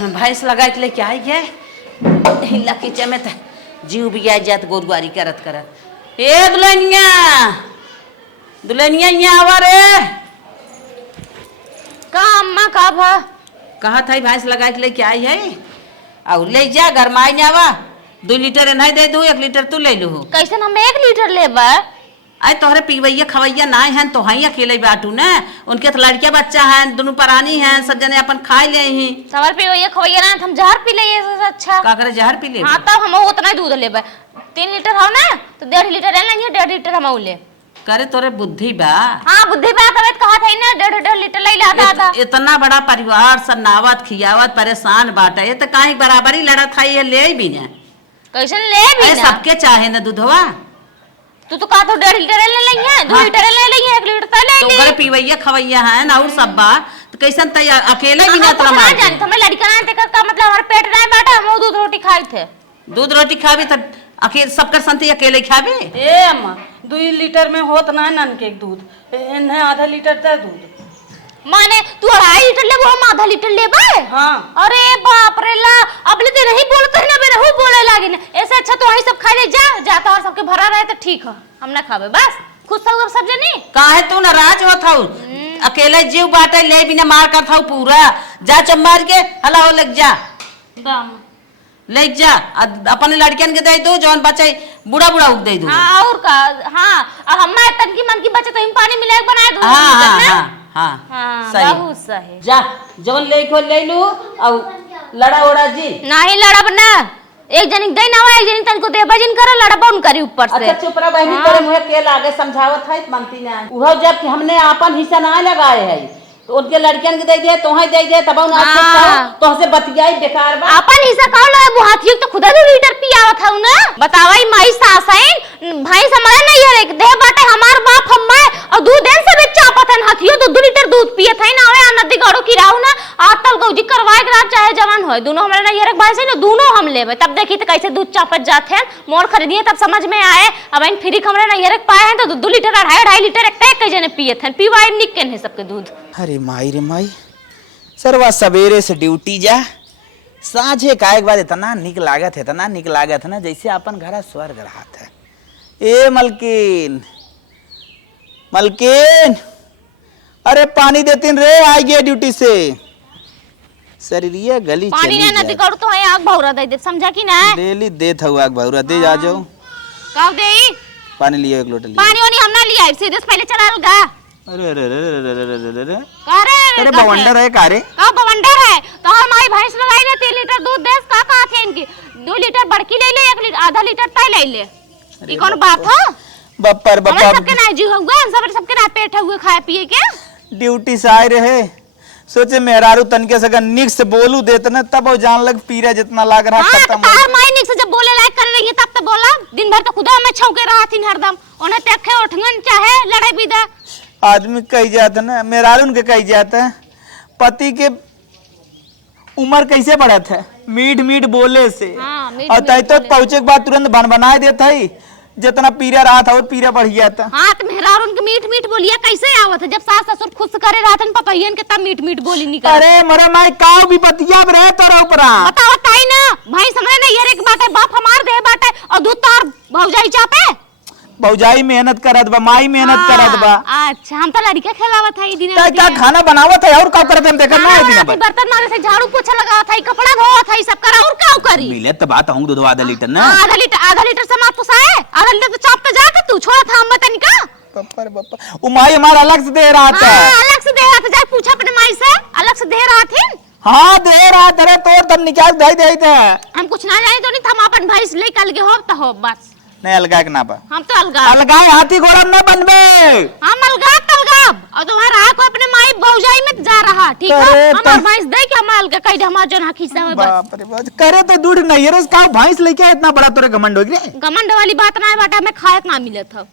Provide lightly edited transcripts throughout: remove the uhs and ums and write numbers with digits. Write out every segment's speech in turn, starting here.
भैंस लगा के लेके आई गए हिला किचे में तो जीव भी आ जात गोरुआरी करत करत। ए दुल्हनिया दुल्हनिया यहाँ आवा रे। का अम्मा का भा कहा था भैंस लगा के लेके आई है और ले जा गरमाई ने आवा 2 लीटर नहीं दे दू 1 लीटर तू ले लू। कैसे हम 1 लीटर लेबा? अरे तोहरे पीवैया खवैया ना है तो हाई अकेले बाटू न उनके तो लड़किया बच्चा है दोनों परानी है सब जने अपन खाए ले ही सवाल पे ये खवैया ना हम जहर पी ले ये अच्छा का करे जहर पी ले। हां तब हम उतना दूध लेबा 3 लीटर हो ना तो 1.5 लीटर ले लेंगे 1.5 लीटर हम ले करे तोरे बुद्धि बा। हां बुद्धि बा तब कहा था ना 1.5 लीटर ले लाता था। इतना बड़ा परिवार सब नावत खियावत परेशान बाटा ये तो काहे बराबरी लड़त है ये ले भी ना कैसे ले भी ना सबके चाहे ना दूधवा तू तो कहा तो 1.5 लीटर ले लेंगे 2 लीटर ले लेंगे 1 लीटर तो ले ले तोरे पीवैया खवैया है ना और सब बा तो कैसन तैयार अकेले भी ना तोरा मार जान हमें लड़का ना ते का मतलब हमारे पेट नहीं बैठा हम दूध रोटी खाई थे। दूध रोटी खाबी तो अकेले सबकर संती अकेले खाबी। ए अम्मा 2 लीटर में होत ना नन के दूध इन्हें आधा लीटर तक दूध माने तू 2.5 लीटर ले वो हम आधा लीटर ले बे। हाँ अरे बाप रे ला अब ले नहीं बोलते ना बे रहू बोले लागे ना ऐसे अच्छा तो वही सब खा ले जाता और सबके भरा रहे तो ठीक है हम ना खाबे बस खुद सब जनी काहे तू नाराज होत हऊ अकेले जीव बाटे ले बिना मार कर थाऊ पूरा जा चम्बार के हला हो लग जा ले जा अपन लड़कियन के दे दो जौन बचे बुढ़ा बुढ़ा उग दे दो। हां और का हां और हम्मा तन की मन की बचे तो हम पानी मिला के बनाए दो। हां हां हां सही बहुत सही जा जौन ले को ले लू और लड़ा ओड़ा जी नहीं लड़ब ना एक जनी दे ना एक जनी तन को दे बजन करो लड़ब उन करी ऊपर से। अच्छा चुप रह बहनी तेरे मुंह के लागे समझावत है मानती ना उहो जब कि हमने अपन हिस्सा ना लगाए है तो उनके लड़कियन के दे दे तोहे दे दे तब उन तो से बतियाई बेकार बा अपन हिस्सा कौन लगा बुहाती तो खुदा 2 लीटर पियावत हूं ना बतावाई माई सासैन भाई समझ नहीं है रे दे बाटे हमार बाप हम और दूध दिन से बेचा पतन हथियो तो 2 लीटर दूध पियत है ना आवे नदी गड़ो की राहु ना आतल गौजी करवाए के रात चाहे जवान होय दोनों हमरा ना ये भाई से ना दोनों हम लेबे तब देखी तो कैसे दूध चापत जाते हैं मोर खरीदिए तब समझ में आए अब इन फ्री हमरा ना ये पाए हैं तो 2 लीटर 2.5 लीटर एक टैक के जने पियत हैं पीवाई निकन है सबके दूध। अरे माई रे माई सरवा सवेरे से ड्यूटी जा साझे का एक बार इतना निक लागत है ना जैसे अपन घर स्वर्ग रहा था। ए मलकिन मलकिन अरे पानी देतीन रे आई गए ड्यूटी से शरीरिया गली पानी चली ना नदी करू तो है आग भौरा दे समझा कि ना डेली देत हूँ आग भौरा दे जा जाओ कब देई पानी लियो 1 लोटा लियो पानी वानी हम ना लिया सीधे पहले चला लगा। अरे अरे अरे अरे अरे अरे अरे बवंडर है कारे का बवंडर है तो हमारी भैंस लगाई ना 3 लीटर दूध दे का कहा थे इनकी 2 लीटर बड़की ले ले 1 लीटर आधा लीटर तय ले ले ये कौन बात है बप्पर हम बप्पर सबके ना जी हुआ सबके ना पेट हुए खाए पिए के ड्यूटी से आए रहे सोचे मेहरारू तनके से अगर निक से बोलू देते ना तब वो जान लग पीरा जितना लाग रहा हां खत्म तार माई निक से जब बोले लायक कर रही है तब तो बोला दिन भर तो खुदा में छौके रहा थी हरदम उन्हें तेखे उठंगन चाहे लड़ाई बिदा आदमी कही जाता ना मेहरारू के कही जाता है पति के उम्र कैसे बढ़त है मीठ मीठ बोले से और तय तो पहुंचे के बाद तुरंत बन बनाए देता है जितना पीरा रहा था और पीरा बढ़ गया था। हाँ तो मेहरारू उनके मीठ मीठ बोलिया कैसे आवत है जब सास ससुर खुद से करे रहा था पपैयन के तब मीठ मीठ बोली निकल। अरे मरे माई काऊ भी बतिया रहे तोरा ऊपर बताओ ताई ना भाई समझे ना ये एक बात है बाप हमार दे बात है और दूध तो भौजाई चापे भौजाई मेहनत करत बा माई मेहनत करत बा। अच्छा हम तो लड़का खिलावत है दिन तय का खाना बनावत है और का करत हम देखत ना दिन भर बर्तन मारे से झाड़ू पोछा लगावत है कपड़ा धोवत है सब करा और का करी मिले तो बात हूं दूध आधा लीटर ना आधा लीटर से मात पुसाए आधा लीटर तो चाप तो जाके तू छोड़ा था हम बतानी का पप्पर पप्पर ओ माई हमारा अलग से दे रहा था अलग से दे रहा था जाके पूछा अपने माई से अलग से दे रहा थी। हाँ दे रहा तेरे तो तब निकाल दे थे हम कुछ ना जाने तो नहीं हम अपन भाई से लेकर के हो तो हो बस नहीं अलगा के ना पा हम तो अलगाए हाथी घोड़ा न बनबे हम अलगाब और तुम्हारा को अपने माई भौजाई में जा रहा ठीक है हमार भैंस दे के हम अलगा कह दे हमार जन खिस्सा है बस बाप रे बाप करे तो दूध नहीं है रे का भैंस लेके इतना बड़ा तोरे घमंड हो गया घमंड वाली बात ना है बेटा मैं खाए ना मिले था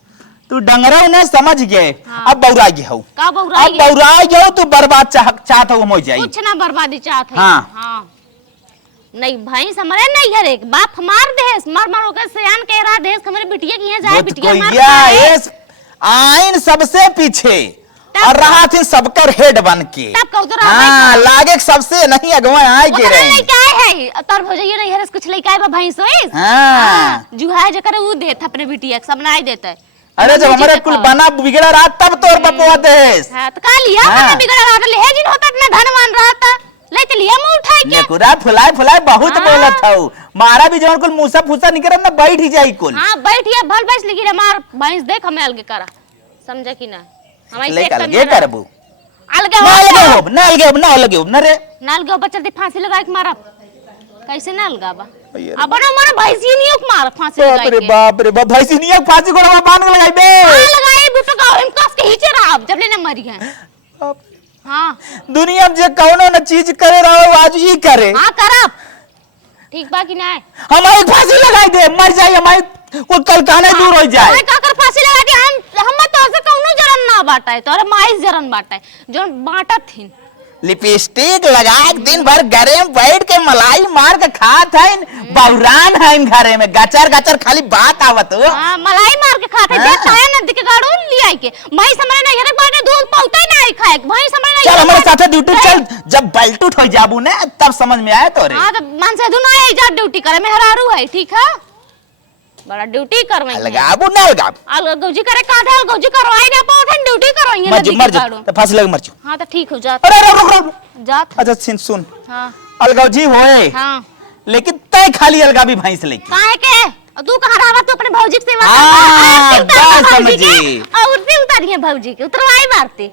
तू डंगरा ने समझ गए अब बौरा गया हूं का बौरा अब बौरा गया तू बर्बाद चाहत हो हो जाई कुछ ना बर्बादी चाहत है हां नहीं भाई समरे नहीं है रे बाप हमार देश मर मर होकर सयान कह रहा देश हमारे बिटिया की जाए बिटिया मार आइन सबसे पीछे और रहा थी सबकर हेड बन के। तब कहू तो रहा हाँ लागे कि सबसे नहीं अगवा आए के रहे। क्या है तर भौजाई नहीं हरस कुछ लइका है भैंस होइस। हाँ जुहा जे करे उ देत अपने बिटिया सब नहीं देता है। अरे जब हमारे कुल बना बिगड़ा रहा तब तोर बपुआ देस। हां तो का लिया हाँ। बिगड़ा रहा ले जिन होता इतना धनवान रहा था ले चलिए मुंह उठाए के नेकुरा फुलाए फुलाए बहुत बोलत हूं। मारा भी जवन कुल मूसा फूसा निकरत ना बैठ ही जाई कुल। हां बैठिए भल बैठ लेकिन मार भैंस देख हमें अलगे करा समझे कि ना हमारी ले कल के करबू अलगे ना अलगे हो ना रे नाल गो बच्चा दे फांसी लगा के मारा कैसे ना अलगाबा अब ना मार भैंसी नहीं उक मार फांसी लगा के बाप रे बाप भैंसी नहीं फांसी को बांध के लगाई बे लगाए बुट का हम कस के हिचे रहा जब लेने मरी है। हां दुनिया में जे कौनो न चीज करे रहो आज ई करे। हां करब ठीक बा कि ना हमारी फांसी लगाई दे मर जाए हमारी वो कल कहने दूर हो जाए। ओए का कर फांसी लगा के हम तो से कौनो जरन ना बाटा है तोरे माई जरन बाटा है जो बाटत थिन लिपस्टिक लगा के दिन भर घरे में बैठ के मलाई मार के खात है बहुरान है इन घरे में गचर गचर खाली बात आवत हो। हां मलाई मार के खाते देता है नदी के गाड़ो ले आई के भाई समरे ना हर बाटे दूध पौता ही नहीं खाए भाई समरे ना चल हमारे साथ ड्यूटी चल जब बल्टूट हो जाबू ना तब समझ में आए तोरे। हां तो मन से दुना आई जा ड्यूटी करे में हरारू है ठीक है बड़ा ड्यूटी करवाई लगाबू ना लगाबू अलगौजी करे का था अलगौजी करवाई ना पाओ ड्यूटी करवाई नदी के गाड़ो तो फांसी लग मर जा। हां तो ठीक हो जा अरे रुक जात अच्छा सुन हां अलगौजी होए हां लेकिन तय खाली अलगा भी भैंस लेके काहे के तू कहां रहवा तू अपने भौजी की सेवा हाँ, बात भौजी समझी। के और भी उतारिए भौजी के उतरवाई मारते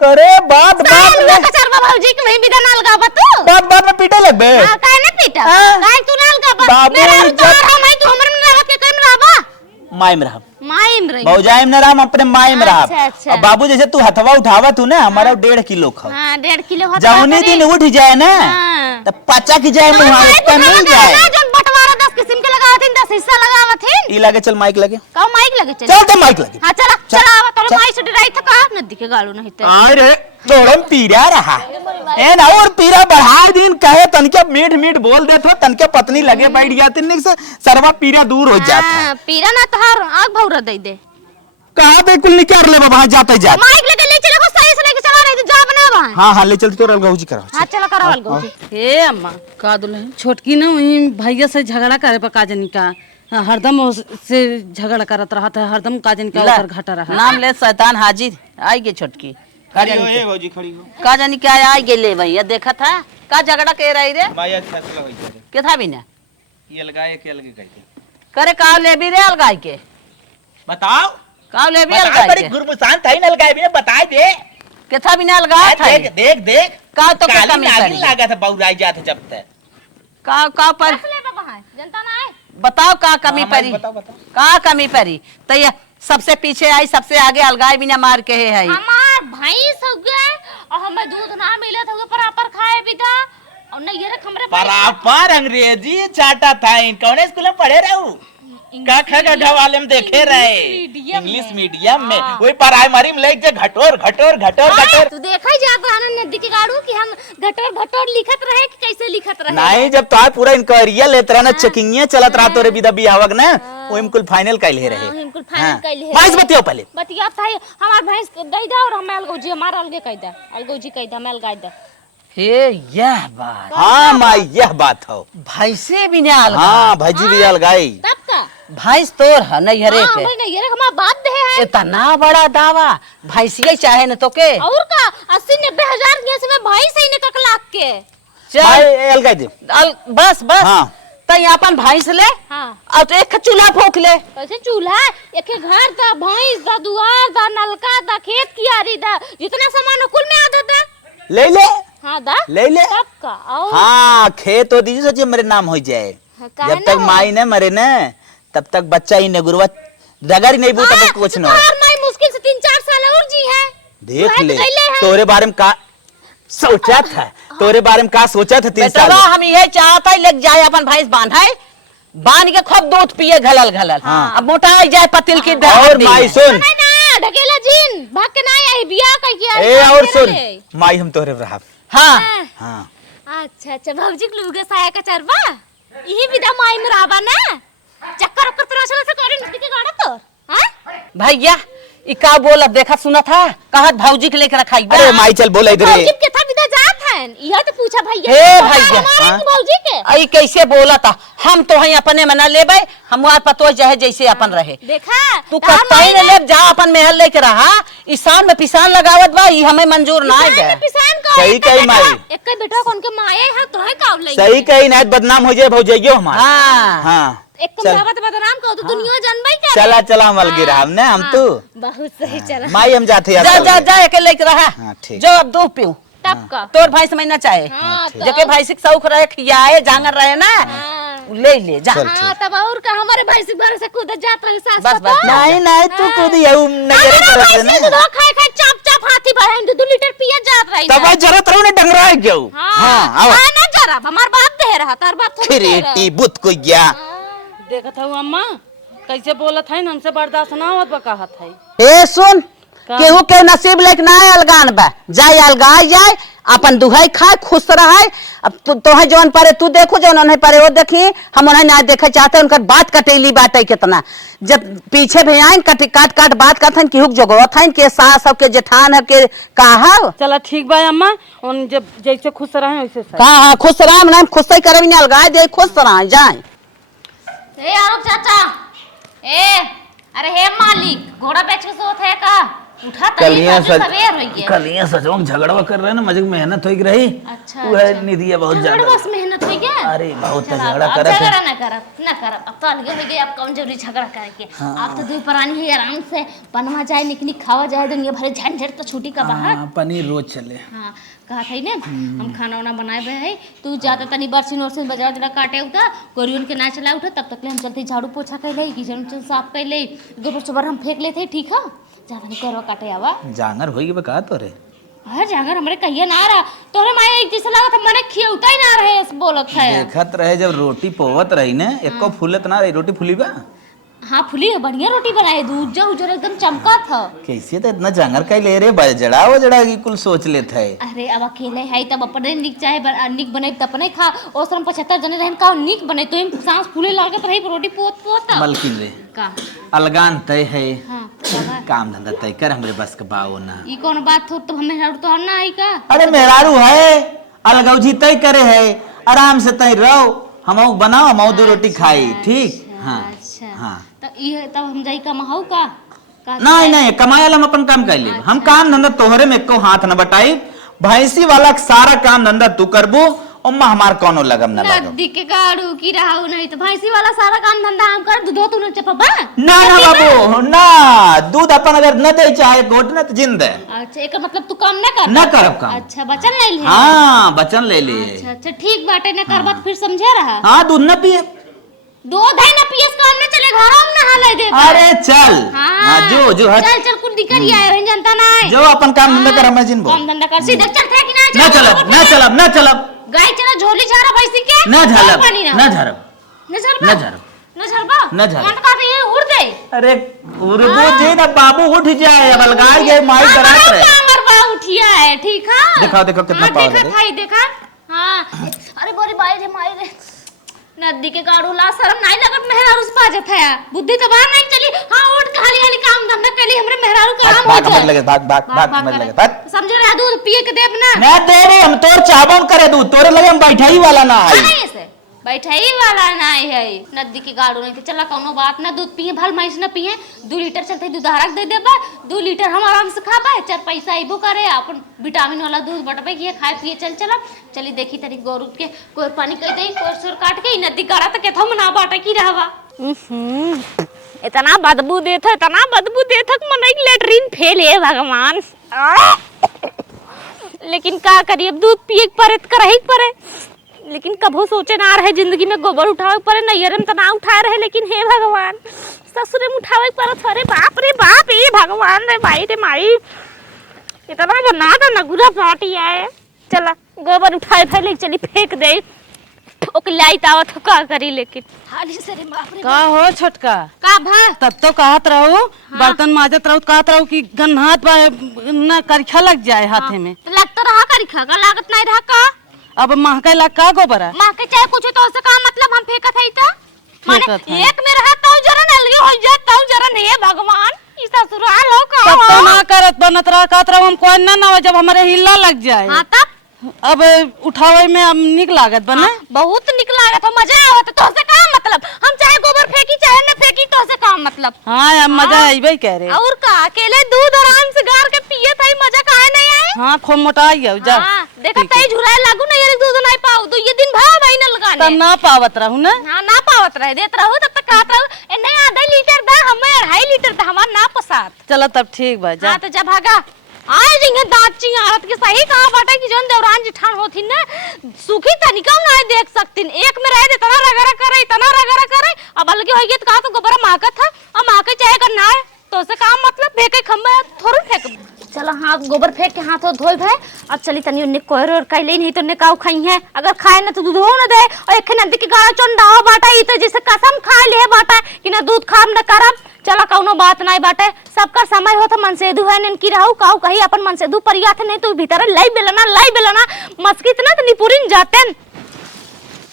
करे बात में कचरवा भौजी के वही विदा नाल गावा तू बात में पीटे लगबे। हां काहे न पीटा हाँ। काहे तू नाल गावा बाबू मेरा इज्जत- तो हम तू हमर में रहत के कम रहवा माई में रहब माई में रही भौजाई में राम अपने माई में रहब। अच्छा, अच्छा। और बाबू जैसे तू हथवा उठावत तू ना हमारा 1.5 किलो खा हां 1.5 किलो होता जौनी दिन उठ जाए ना हाँ। तो पचा की जाए मुहावे का मिल जाए। जन बंटवारा 10 किस्म के लगावत 10 हिस्सा लगावत ई लागे चल माइक लगे का माइक लगे चल चल तो माइक लगे। हां चला चल, चला आवा तोरे चल। माई से डराई था का नदी के गाड़ो नहीं ते अरे तोड़म पीरा रहा ए ना और पीरा बढ़ा दिन कहे तनके मीठ मीठ बोल देत हो तनके पत्नी लगे बैठ जाती निक से सरवा पीरा दूर हो जाता। हां पीरा ना तहार आग भौरा दे दे कहां पे कुल निकाल ले बाबा जाते जा माइक लेके ले चले को सही से लेके चला रही तो जा बना वहां हां ले चल तो अलगौजी करा। हां चला करा अलगौजी हे अम्मा का दुल्हन छोटकी ना वही भैया से झगड़ा करे पर काजनी का हरदम से झगड़ा करत रहा था हरदम काजनी का ऊपर घाटा रहा नाम ले शैतान हाजिर आई गे छोटकी खड़ी हो ए भौजी खड़ी हो का जानी क्या आई गेले भैया देखा था का झगड़ा के रही रे माया फैसला होई जाए के था बिना ये लगाए के अलगे कह करे का ले भी रे अलगाई के बताओ का ले भी बता अलगाई बड़ी के गुरमुसान था ही अलगाए भी बता दे के था बिना अलगाई था देख देख देख का तो के काली कमी नागिन करी लागा था बहुराई जात जब तक का पर ले बाबा है जनता ना है बताओ का कमी हाँ, परी बताओ, बताओ। का कमी परी तो ये सबसे पीछे आई सबसे आगे अलगाई बिना मार के है हमार भैंस हो गए और हमें दूध ना मिला था बराबर खाए भी था और नहीं ये हमरे बराबर अंग्रेजी चाटा था इन कौन स्कूल में पढ़े रहू का खा गड्ढा वाले में देखे रहे इंग्लिश मीडियम में वही प्राइमरी में लेके घटोर घटोर घटोर घटोर तू देखा ही जात रहना नदी के गाड़ू कि हम घटोर घटोर लिखत रहे कि कैसे लिखत रहे नहीं जब तो पूरा इंक्वायरिया लेत रहा ना चेकिंग चलत रहा तोरे विदा बियाहवक ना ओम कुल फाइनल कैले रहे हमकुल फाइनल कैले है माइस बतियो पहले बतिया था हमार भैंस दई दा और हम अलगौजी हमार अलगे कह दा अलगौजी कह दा मैं अलगाई दा हे यह बात हाँ माई यह बात हो भैंसे बिना अलगाई हाँ भजी भी अलगाई तब का भैंस तोर है नहीं हरे हां के भाई नहीं ये हमार बात दे है इतना बड़ा दावा भैंसिया चाहे न तो के और का 80-90 हजार के में भैंस ही ने कक लाख के भाई चल अलगाई दे बस बस हाँ। तई अपन भैंस ले हां और तो एक चूल्हा फूक ले कैसे चूल्हा एक घर दा भैंस दा दुआर दा नलका दा खेत कियारी दा जितना सामान कुल में आदत दा ले ले हां दा ले ले तब का और हाँ खेत हो दीजिए सोचिए मेरे नाम हो जाए काहे जब तक ना माई न मरे न तब तक बच्चा ही न गुरुआ रगर ही नहीं बू तब कुछ न हो। और मैं मुश्किल से 3-4 साल और जी है देख तू ले है तो गइले है। तोरे बारे में का सोचा था तोरे बारे में का सोचा था 3 साल बेटवा हम ये चाहता है लग जाए अपन भैंस बांधाए बांध के खूब दूध पिए घलल घलल अब मोटा जाए पतिल की और माई सुन नहीं ना ढकेला जिन भाग के ना आई बियाह कह के ए और सुन माई हम तोरे रहा हाँ हाँ अच्छा अच्छा भौजी के लुगा साया का चरवा यही विदा माई में राबा ना चक्कर उक्कर तेरा चला से करे नदी के गाड़ा तो हां भैया ई का बोला देखा सुना था कहत भौजी के लेकर रखाई बा। अरे माई चल बोला इधर भौजी के था विदा जात है यह तो पूछा भैया हे भैया, हाँ? भौजी के आई कैसे बोला था हम तो वही अपने मना लेबे हमार पतो जहे जैसे अपन रहे देखा तू कतई ने ले जा अपन महल लेके रहा ईशान में पिसान लगावत बा ई हमें मंजूर ना है। पिसान का सही कही माई, एक के बेटा कौन के माए है तो है काव लई सही कही ना बदनाम हो जाए भौजइयो हमार। हां हाँ एक को बात बदनाम को तो दुनिया जानबई का चला चला हम अलगिरा हमने हम तू बहुत सही चला माई हम जाते यार जा जा जा के लेके रहा हाँ, ठीक। जो अब दूध पीऊं टप का तोर भाई समझ ना चाहे जके भाई से शौक रहे खियाए जांगर रहे ना ले ले जा। हां तब और का हमारे भाई से बारे से कूद जात रहे सास बस बस नहीं नहीं तू खुद यू नजर करत है ना दूध खाए खाए चाप चाप हाथी भरे 2 लीटर पिया जात रही तब जरूरत रहो ने डंगरा है क्यों। हां आओ ना जरा हमार बात दे रहा तार बात थोड़ी दे रहा। खिरेटी बुत को गया देखत हूँ अम्मा कैसे बोलत है हमसे बर्दाश्त ना होत बा कहत है। ए सुन केहू के नसीब लेके ना अलगान बा जाए अलगाई जाए अपन दुहाई खाए खुश रहे। अब तोहे जौन पारे तू देखो जौन उन्हें पारे वो देखी हम उन्हें ना देखे चाहते उनकर बात कटेली बात है कितना जब पीछे भी आइन काट काट बात करथन कि हुक जगह थन के सास सब के जेठान है के कहा चला ठीक बा अम्मा उन जब जैसे खुश रहे वैसे सही। कहा खुश रहा ना खुश ही करे ना अलगाए दे खुश रहा जाए। ए आओ चाचा ए अरे हे मालिक घोड़ा बेच के सोत है का उठा कलियां सच सवेर होई है कलियां सचों झगड़वा कर रहे ना मजे मेहनत होई रही। अच्छा वो है निधिया बहुत बड़ ज्यादा बस मेहनत होई है। अरे बहुत चला, झगड़ा अब करत है। झगड़ा ना कर अब तो अलग हो गए अब कौन जरूरी झगड़ा करके आप तो 2 प्राणी है आराम से बनवा जाए निकनिक खावा जाए दुनिया भरे झंझट तो छुट्टी का बाहर। हाँ, पनीर रोज चले। हाँ कहा था ना हम खाना वाना बनाए हुए है तू जाता तनी बरसीन वर्सीन बाजार जरा काटे उठा कोरियन के ना चला उठा तब तक ले हम चलते झाड़ू पोछा कर ले किचन उचन साफ कर ले गोबर सोबर हम फेंक लेते ठीक है ज्यादा नहीं करवा काटे आवा जांगर होई बे का तोरे हर जागर हमरे कहिया ना रहा तोरे माए एक जैसा लागत मने खियौता ही ना रहे बोलत है। देखत रहे जब रोटी पोवत रही ने एको फूलत ना रही रोटी फूली बा। हाँ फुली है बढ़िया रोटी बनाए दूध उज्जर उज्जर एकदम चमका था। कैसे तो इतना जांगर का ले रे बजड़ा वजड़ा की कुल सोच लेत है। अरे अब अकेले है तब अपने निक चाहे निक बने तब अपने खा और हम 75 जने रहन का निक बने तो हम सांस फूले लागत रही रोटी पोत पोत मलकिन रे का अलगान तय है हां काम धंधा तय कर हमरे बस का बाओ ना ई कौन बात हो तो हमें तो ना आई का। अरे मेहरारू है अलगौजी तय करे है आराम से तय रहो हम बनाओ हम 2 रोटी खाई ठीक। हाँ अच्छा हाँ तो ई तब हम जाई का महौ का नहीं नहीं कमाए हम अपन काम कर ले हम काम धंधा तोहरे में को हाथ न बटाई भैंसी वाला सारा काम धंधा तू करबो उम्मा हमार कोनो लगम न लगम नदी के गाड़ू की रहाऊ नहीं तो भैंसी वाला सारा काम धंधा हम कर दूध तू न चपबा ना ना बाबू ना दूध अपन अगर न दे चाहे गोट न तो जिंद है। अच्छा एक मतलब तू काम ना कर न करब काम। अच्छा वचन ले ले। हाँ वचन ले ले। अच्छा अच्छा ठीक बाटे ना करबा तो फिर समझे रहा हाँ दूध न पिए दूध है ना पियस काम में चले घर हम नहा ले दे अरे चल हाँ जो हट चल चल कुछ दिक्कत ही आए जनता ना है जो अपन काम धंधा कर हमें जिन काम धंधा कर सीधा चल थे कि ना न चलब न चलब न चलब गाय चला झोली झारा भैंसी के न झलब न झरब न झरबा न झरब न झरबा न झरब। मन का ये उड़ गई अरे उर्दू जी ना बाबू उठ जाए अब अलगाई गए माई करात रहे हमर बा उठिया है ठीक है दिखाओ देखो कितना पावर देखा है। भाई देखा हां अरे बोरी बाई रे माई रे नदी के गाड़ू ला शर्म नहीं लगत मेहरारू से पाजत है बुद्धि तो बाहर नहीं चली। हां उठ खाली खाली काम धंधा कर ली हमरे मेहरारू काम हो भाग मत लगे भाग मत लगे भाग समझे रहा दूध पिए के देब ना मैं दे रही हम तोर चाबन करे दूध तोरे लगे हम बैठाई वाला ना आई नहीं ऐसे बैठाई वाला नहीं है नदी के गाड़ू नहीं तो चला कोनो बात ना दूध पिए भल मैस ना पिए 2 लीटर चलते दूध हरक दे देबा 2 लीटर हम आराम से खाबा 4 पैसा आइबो करे अपन विटामिन वाला दूध बटबे के खाए पिए चला चली देखी तरी गोरु के कोर पानी कह दई कोर सुर काट के नदी गाड़ा तक के थम ना बाटा की रहवा इतना बदबू देत है मन लेटरिन फेल है भगवान। लेकिन का करिए अब दूध पिए परे करही परे लेकिन कभो सोचे ना रहे जिंदगी में गोबर उठावे परे नैयर में तना उठाए रहे लेकिन हे भगवान ससुरे में उठावे पड़त अरे बाप रे भगवान रे माई इतना बना था नगुरा पार्टी आए चला गोबर उठाए फैले चली फेंक दे ओके लाइट आवत हो का करी लेकिन हाली से रे बाप रे का हो छोटका का भा तब तो कहत रहो बर्तन माजत रहो कहत रहो कि गन्हात न करखा लग जाए हाथे में तो लगता रहा करिखा का लागत नहीं रहा का अब महका लग का गोबर है मां के चाहे कुछ तो से का मतलब हम फेंकत है त माने फेंकत है। एक में रहा तो जरा न लगे हो जा तो जरा नहीं है भगवान ई ससुराल हो का तब तो ना करत बनत रहा कहत रहा हम कोई ना हो जब हमारे हिला लग जाए। हां तब अब उठावे में अब निक लागत बना। बहुत निक लागत हो, मजा आवत तो से का मतलब, हम चाहे गोबर फेंकी चाहे न फेंकी तो से का मतलब। हां अब मजा आइबे कह रहे। और का अकेले दूध आराम से गार के पिए थई मजा काहे नहीं आए। हां खूब मोटाई है जा। हां देखा तई झुराए लागू नहीं यार दूध नहीं पाऊ तो ये दिन भर महीना लगाने तब ना पावत रहू ना। हां ना पावत रहे देत रहू तब तक खात रहू ए नहीं आधा लीटर दा हमें 2.5 लीटर दा हमार ना पसात। चलो तब ठीक बा जा। हां तो जा भागा आए जिंगे दांची औरत के सही कहा बाटा कि जोन देवरान जिठान होथिन ना सुखी तनिका ना देख सकतिन, एक में रह दे तना रगड़ा करे अब अलगे होई त कहा तो गोबर माकत था अब माके चाहे कर ना तो से काम मतलब फेंके खंबे थोड़ी फेंक। चलो हाथ गोबर फेंक के हाथ धोई भाई अब चली तनी उन्ने कोयर और कैले नहीं तो ने काऊ खाई है, अगर खाए ना तो दूध हो ना दे और एक नदी के गाड़ा चोंडा बाटा ई तो जैसे कसम खा ले बाटा कि ना दूध खाम न करब। चला कौनो बात नहीं बाटे, सबका समय हो तो मनसेदू है नन की रहू काऊ कही अपन मनसेदू परिया थे नहीं तो भीतर लाई बेलना मस्कित ना तो निपुरिन जातेन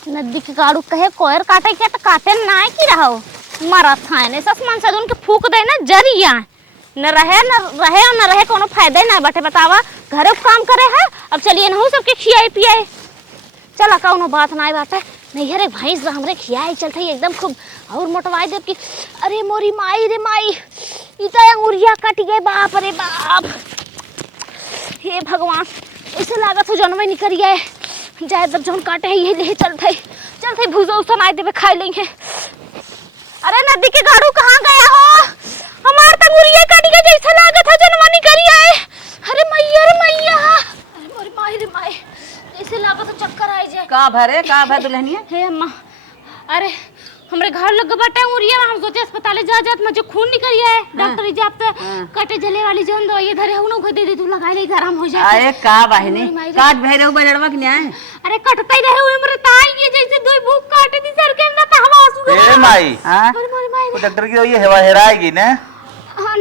नदी के गाड़ू कहे कोयर काटे के तो काटे ना की रहू मरत है ने सस मनसेदू के फूक दे ना जरिया न रहे कोनो फायदा नहीं बाटे। बतावा घरे काम करे है अब चलिए नहु सबके खियाई पियाई। चला कौनो बात नहीं बाटे नहीं अरे भैंस हमरे खियाई चलते एकदम खूब और मोटवाई देव की अरे मोरी माई रे माई इता अंगुरिया कट गए बाप रे बाप हे भगवान ऐसे लागत हो जनमे निकल गया है जाए जब जौन काटे है ये ले चलते भूजा उसा नहीं देवे खाई लेंगे। अरे नदी के गाड़ू कहाँ गया हो हमार तंगुरिया कट गया जैसे लागत है जनमे निकल गया है। अरे मैया अरे मोरी माई रे माई ऐसे लागत हो चक्कर आ जाए। का भरे का भर दुल्हनिया हे अम्मा अरे हमरे घर लग बाटे उरिया हम सोचे अस्पताल जा जात मुझे खून निकल गया है डॉक्टर जाब त कटे जले वाली जन दवाई धरे हुनो को दे दे तू लगा ले आराम हो जाए। अरे का बहनी काट भरे हो बजड़वा के न्याय अरे कटते ही रहे हुए मरे ताई ये जैसे दो भूख काटे दी सर के ना त हम आंसू ए माई हां मोरी माई वो डॉक्टर की ये हेवा हेराएगी ना।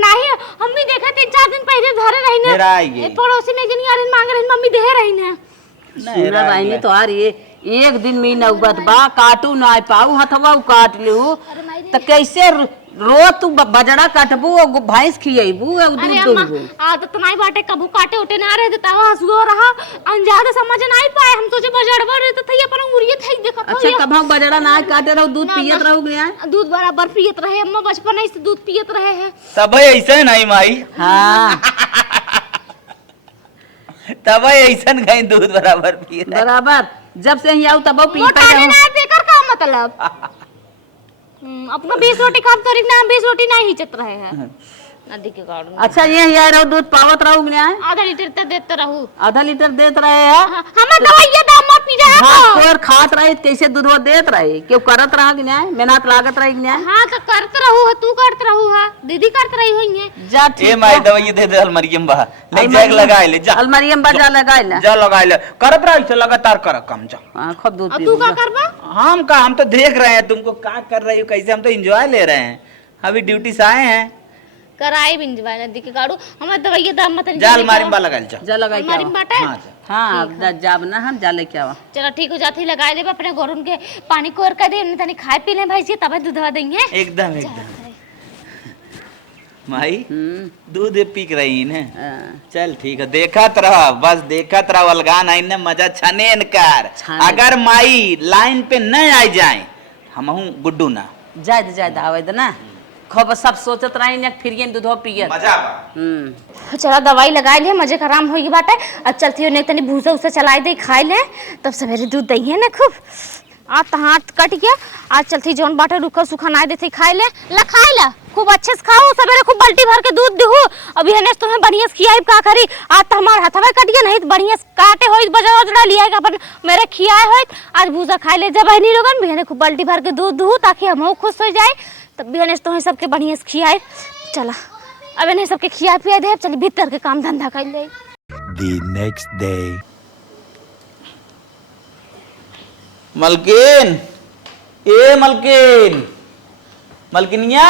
नहीं हम भी देखा 3-4 दिन पहले धरे रही ना हेराएगी पड़ोसी में जनी आरन मांग रही मम्मी दे रही ना सुना बहनी तो आ रही एक दिन में नौबत बा काटू ना पाऊ हथवा काट लू तो कैसे रो तू बजड़ा काटबू और भैंस खियबू और अरे दूध अम्मा दूबू। आदत नहीं बाटे कबू काटे उठे ना रहे देता हंसुआ रहा अंजादा समझ नहीं पाए हम सोचे बजड़वा रहे तो थई अपन उरियत है देखो अच्छा कभा बजड़ा ना काटे रहो दूध पियत रहो गया दूध बराबर पियत रहे अम्मा बचपन से दूध पियत रहे हैं तब ऐसा नहीं माई हां तब ऐसा गई दूध बराबर पिए बराबर जब से ही आऊ तब पी मोटा ना बेकर का मतलब अपना 20 रोटी खाम तोरी ना 20 रोटी नहीं हिचत रहे हैं नदी के गाड़ में। अच्छा ये ही आ रहो दूध पावत रहो गया आधा लीटर तक देते रहू आधा लीटर देत रहे है हम दवाई दाम मत पी जा हां कोर खात रहे कैसे दूध वो देत रहे क्यों करत रहा कि न्याय मेहनत लागत रही न्याय। हां तो करत रहू तू करत रहू है दीदी करत रही होंगे जा ठीक ए माई दवाई दे दे अलमरियम बा ले जाके लगा ले जा अलमारी में बजा लगा ले जा लगा ले करत रहा इसे लगातार कर काम जा। हां खूब दूध अब पी तू का करबा हम तो देख रहे हैं तुमको क्या कर रही हो कैसे हम तो एंजॉय ले रहे हैं अभी ड्यूटी से आए हैं कराई बिंजवाई नदी के गाड़ू हमें दवाई दाम मत जा अलमारी में लगा ले जा जा लगा हमारी के बाटे हाँ जा हां जाब ना हम जा लेके आवा चलो ठीक हो जाती लगा दे अपने गोरुन के पानी कोर कर दे तनी खाए पी ले भाई जी तब दूधवा देंगे एकदम माई दूध पीक रही ने चल ठीक है देखत रह बस देखत रह अलगा नहीं ने मजा छनेन कर अगर माई लाइन पे न आ जाए हम गुड्डू ना जाय आवे द ना खूब सब सोचत रही ने फिर ये दूध पियत मजा बा चला दवाई लगा ले मजे का आराम होगी बाटे अब चलती हो नहीं तनी भूसा उसा चलाई दे खाई ले तब सवेरे दूध दही ना खूब आज तो हाथ कट गया आज चलती जौन बाटे रुखा सुखा ना देती खाई ले खाई ला खूब अच्छे से खाओ सवेरे खूब बाल्टी भर के दूध दहू अभी हने तुम्हें बढ़िया से खियाई का करी आज तो हमार हथवा कट गया नहीं तो बढ़िया से काटे होई बजा वजड़ा लिया के अपन मेरे खियाए होई आज भूसा खाई ले जब नहीं लोगन भी हने खूब बाल्टी भर के दूध दहू ताकि हम खुश हो जाए तब भी हने तुम्हें सबके बढ़िया से खियाए चला अब इन्हें सबके खिया पिया दे चल भीतर के काम धंधा कर ले। The next day. मलकिन ए मलकिन मलकिनिया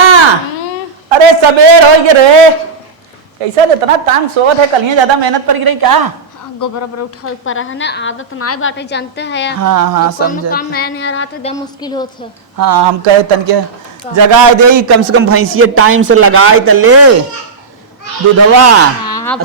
अरे सबेर हो गए रे कैसा इतना तांग सोवत है कल ज्यादा मेहनत पर रही क्या गोबर उठा पर है ना आदत ना बाटे जानते हैं हाँ तो समझे काम नया नया रहा तो मुश्किल होते हाँ हम कहे तन के जगाए दे कम से कम भैंसिए टाइम से लगाए त ले दूधवा। हाँ,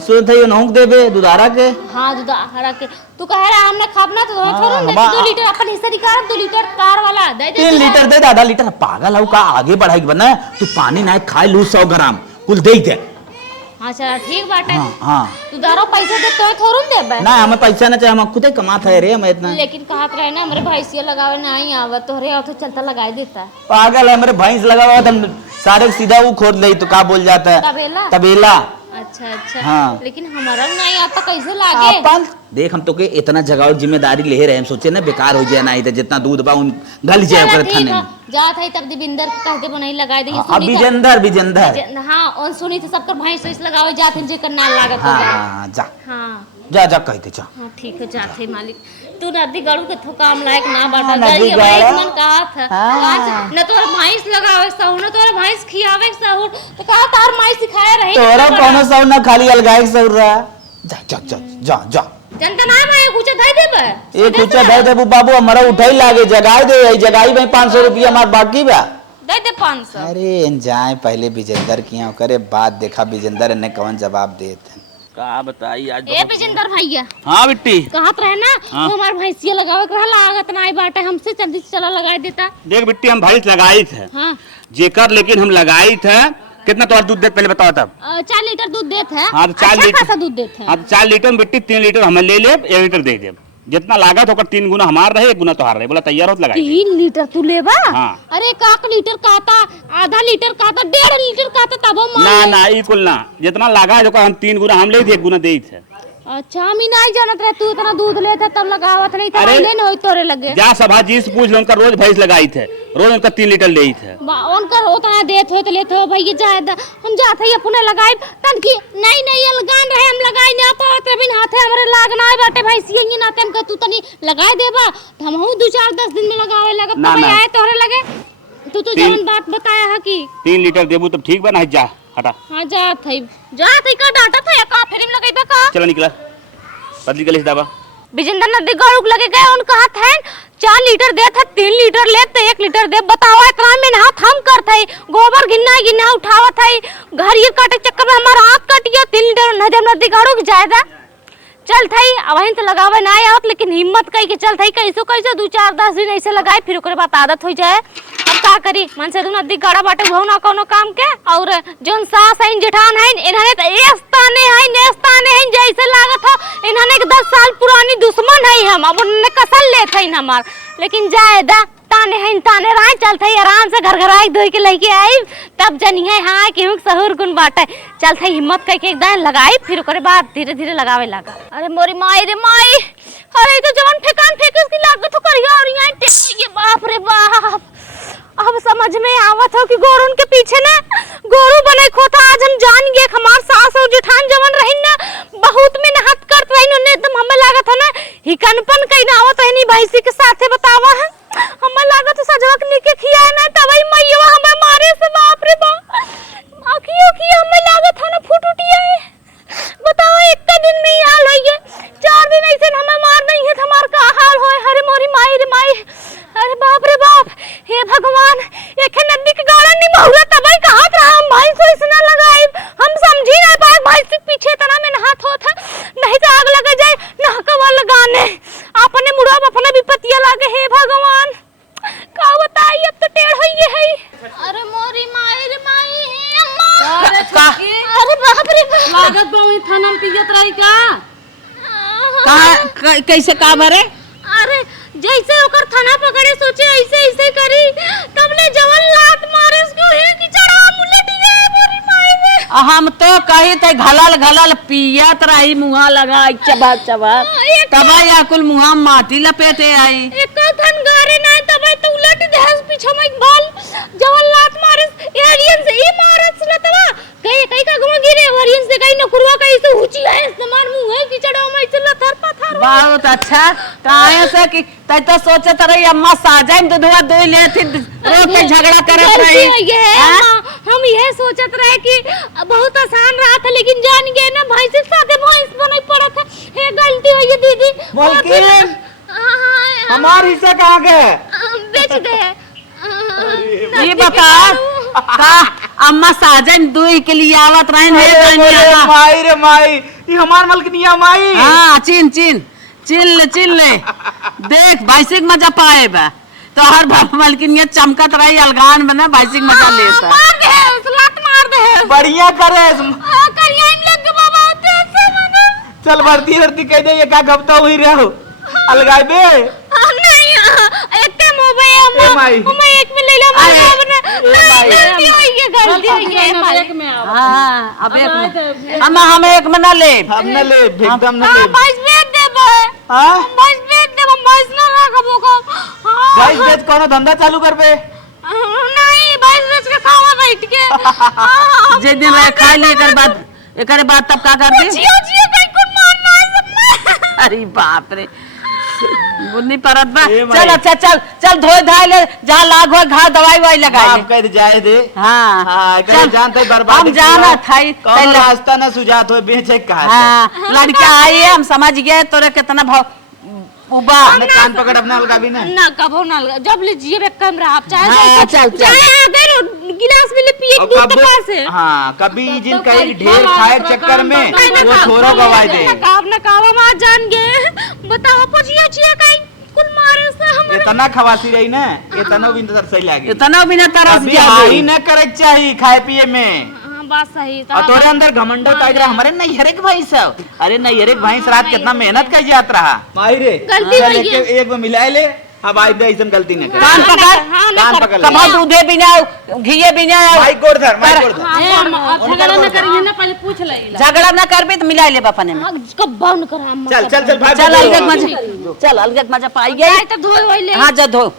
सुनत है नहुक देबे दुधारा के। हाँ दुधारा के तू कह रहा हमने खापना तो थोड़ा दे 2 लीटर अपन हिस्सा निकाल 2 लीटर कार वाला दे 3 लीटर दे आधा लीटर पागल हूँ का आगे बढ़ाई बना तू पानी ना खाए लू 100 ग्राम कुल दे दे। हाँ चला ठीक बाटे। हाँ तू दारो पैसा दे तो थोड़ा देबे ना हमें पैसा ना चाहिए हम खुद ही कमात है रे हम इतना। लेकिन कहत रहे ना हमरे भैंसिया लगावे नहीं आवत तोहरे आओ तो चलता लगाई देता। पागल है मेरे भैंस लगा हुआ तुम सारे सीधा वो खोद ले तो का बोल जाता है तबेला। तबेला। अच्छा हाँ। लेकिन हमारा नहीं आता कैसे लागे। अपन देख हम तो के इतना जगह और जिम्मेदारी ले रहे हम सोचे ना बेकार हो जाए ना इधर जितना दूध बा उन गल जाए ओकरे थाने में। जात है तब दिविंदर कहते बनाई लगाई दे अब बिजेंदर हां और सुनी तो सब तो भैंस इस लगावे जात है जेकर ना लागत हो जाए। हां जा हां जा कहते जा। हां ठीक है जात है मालिक तू नदी गड़ू के थो काम लायक ना बाटा हाँ, नदी गई भाई गड़ा। मन कहा था हाँ। न तोर भैंस लगावे सहू न तोर भैंस खियावे सहू तो कहा तार माई सिखाया रही तोरा कोनो सब ना खाली अलगाए सौर रहा। जा जा जा जा जा जनता ना मैं कुछ दे देबे ए कुछ दे दे बाबू हमारा उठाई लागे जगाई दे जगाई में 500 रुपया हमार बाकी बा दे दे 500। अरे जाए पहले विजेंदर किया करे बात देखा विजेंदर ने कौन जवाब देते का बताई आज ए बिजेंदर भैया। हाँ बिट्टी कहत रहे ना वो हमार भैंसिया लगावे के लागत ना आई बाटे हमसे जल्दी से चला लगा देता। देख बिट्टी हम भैंस लगाई थे हाँ जेकर लेकिन हम लगाई थे कितना तो दूध देते पहले बताओ तब। 4 लीटर दूध देते हैं। हाँ, तो 4 अच्छा लीटर खासा दूध देते हैं। अब 4 लीटर में बिट्टी 3 लीटर हमें ले ले 1 लीटर दे दे जितना लागत होकर 3 गुना हमार रहे 1 गुना तोहार रहे बोला तैयार हो तो लगाई 3 लीटर तू लेबा। हाँ। अरे 1 लीटर कहता आधा लीटर कहता 1.5 लीटर कहता तब हम ना ई कुल ना जितना लागा है हम 3 गुना हम ले थे 1 गुना दे थे। अच्छा हम ही नहीं जानत रहे तू इतना दूध लेता तब लगावत नहीं था अरे, ले न होई तोरे लगे जा सभा जी से पूछ लो उनका रोज भैंस लगाई थे रोज उनका 3 लीटर ले थे उनकर उतना देत हो तो लेते हो भैया जायदा हम जात है अपने लगाई तन की नहीं अलगान रहे हम लगाई ना पावत बिन हाथे हमरे लागना है बाटे भैंसिया ही ना तम का तू तनी लगाए देबा हम हूं 2-4-10 दिन में लगावे लगे ना, तब ना। आए तोरे लगे तू तो जवन बात बताया है कि 3 लीटर देबू तब ठीक बा नहीं जा हटा हां जात है का डांटा था का फिर में लगाई बा का चलो निकला बदली गली से दाबा बिजेंद्र नदी गौड़ लगे गए उन कहा था 4 लीटर दे था 3 लीटर ले तो 1 लीटर दे बताओ इतना में ना हम करते गोबर गिन्ना उठावत है घर ये काटे चक्कर में हमारा हाथ कट गया 3 लीटर नदी गौड़ की जायदा चल थई अब वहीं तो लगावे ना आवत लेकिन हिम्मत कई के चल थई कैसे 2-4-10 दिन ऐसे लगाए फिर ओकरे बाद आदत हो जाए। अब का करी मन से नदी गाड़ा बाटे बहु ना कोनो काम के और जोन सास है जेठान है इन्होंने तो एस्ताने है जैसे लागत हो इन्होंने 10 साल पुरानी दुश्मन है हम अब उन्होंने कसल लेत है हमार लेकिन जायदा ताने राय चलते आराम से घर आई धोई के लेके आई तब जनिए हाँ केहू सहूर गुण बाटे चलते हिम्मत करके एकदम लगाई फिर ओकरे बाद धीरे धीरे लगावे लगा। अरे मोरी माई रे माई अरे तो जवान फेकान फेंक इसकी लागत हो करिया और यहाँ ये बाप रे बाप अब समझ में आवत हो कि गोरुन के पीछे ना गोरू बने खोता आज हम जान गए हमार सास और जेठान जवन रही ना बहुत मेहनत करत रही ने एकदम हमें लागत है ना हिकनपन कहीं ना आवत है नहीं भैंसी के साथे बतावा है हमें लागत है सजवक निके खिया ना तवई मैया हमें मारे से बाप रे बाप आखियो की हमें लागत है ना फुट उठिया है बताओ एक दिन में ही हाल होई है 4 दिन ऐसे हमें मार नहीं है हमार का हाल होए अरे मोरी माई रे माई अरे बाप रे बाप हे भगवान एक नदी के गाड़ा नहीं बहुआ तबई कहां रहा हम भाई से इसना लगाई हम समझी नहीं पाए भाई से पीछे तना में हाथ होता नहीं तो आग लग जाए नहकवा लगाने अपने मुड़ा अपने विपत्तिया लागे हे भगवान का बताई अब तो टेढ़ होई है। अरे मोरी माई रे माई हे अम्मा अरे बाप रे बाप लागत बा वही थाना में पियत रही का कैसे का भरे अरे जैसे ओकर थाना पकड़े सोचे ऐसे करी तब ले जवन लात मारे उसको हे कि चढ़ा मुलट गए मोरी माई में हम तो कही थे घलल पियत रही मुहा लगा चबा तबा या कुल मुहा माटी लपेटे आई एक धन गारे ना तबे तो उलट देहस पीछे में बाल जवन लात मारे एरियन से ई मारस लतवा कई का गम गिरे एरियन से कई नखुरवा कई से ऊंची है समान मुंह है कि चढ़ा में से लथर पथर बहुत अच्छा काहे से कि तै तो सोचत रही अम्मा साजा में दूधवा दो ले थी रोज पे झगड़ा करत रही हम यह सोचत रहे कि बहुत आसान रहा था लेकिन जान गए ना भाई से साथे भैंस बने पड़ा था हे गलती हुई दीदी बल्कि हमार हिस्सा कहाँ के बेच दे ये बता का अम्मा साजन दुई के लिए आवत रहे माई रे माई, ये हमार मलकनिया माई। हाँ चिन चिन चिन ले देख भैंसिक मजा पाए बा तो हर मलकिनिया चमकत रही अलगान में ना भैंसिक मजा लेता मार दे लत मार दे बढ़िया करे। करिया इन लग बाबा होते ऐसे मने चल भर्ती कह दे, ये का गपता हुई रहो अलगाई बे। नहीं एक मोबाइल मैं एक में ले ला नहीं गलती हुई है मालिक। हाँ अब एक अम्मा हमें एक में ना ले, हम न ले एकदम न ले। भैंस बेच दे हां भैंस बेच दे भैंस ना रखबो को। भाई बेच कोनो धंधा चालू कर बे। नहीं भैंस बेच के खावा बैठ के जे दिन रह खाई ले एकर बाद तब का कर दे। जियो जियो कहीं को मारना है सब। अरे बाप रे बुन्नी परत बा। ए माई। चल अच्छा चल धोए धाय ले जहाँ लाग हो घा दवाई वाई लगा आप कह जाए दे। हाँ हाँ चल जानते बर्बाद हम जाना था कौन रास्ता ना सुझात हो बेचे कहा। हाँ लड़का आई है हम समझ गए तोरे कितना भाव उबा हमने कान पकड़ अपना अलगा भी ना। ना कबो ना जब ले जिए बे कम रहा आप चाहे हाँ, चल चाहे आ गए गिलास में ले पिए और दूध के पास है। हाँ कभी जिन कहीं ढेर खाए चक्कर में वो छोरो गवाए दे। ना कावा मां जान गए बताओ पजिया छिया कहीं कुल मारे से हम इतना खवासी रही ना इतना भी नजर सही लागे। इतना भी ना तरस अभी गया हारी न करे चाहिए खाए पिए में। बात सही और तोरे अंदर घमंड टाइगर हमारे नहीं हरेक भाई सब। अरे नहीं हरेक भाई रात कितना मेहनत कर जात रहा माई रे। गलती चल हुई है। एक में मिला ले अब आई दे ऐसा गलती न कर। कान पकड़ कान पकड़ ले। कभी दूधे बिना घिये बिना माई गोड़ धर माई गोड़ धर। झगड़ा न करिए ना पहले पूछ ले झगड़ा ना करबे तो मिला ले अपने में। कब बंद करा अम्मा चल चल चल भाई चल अलग मजा पाई गई। तो धोए होई ले हाँ जा धो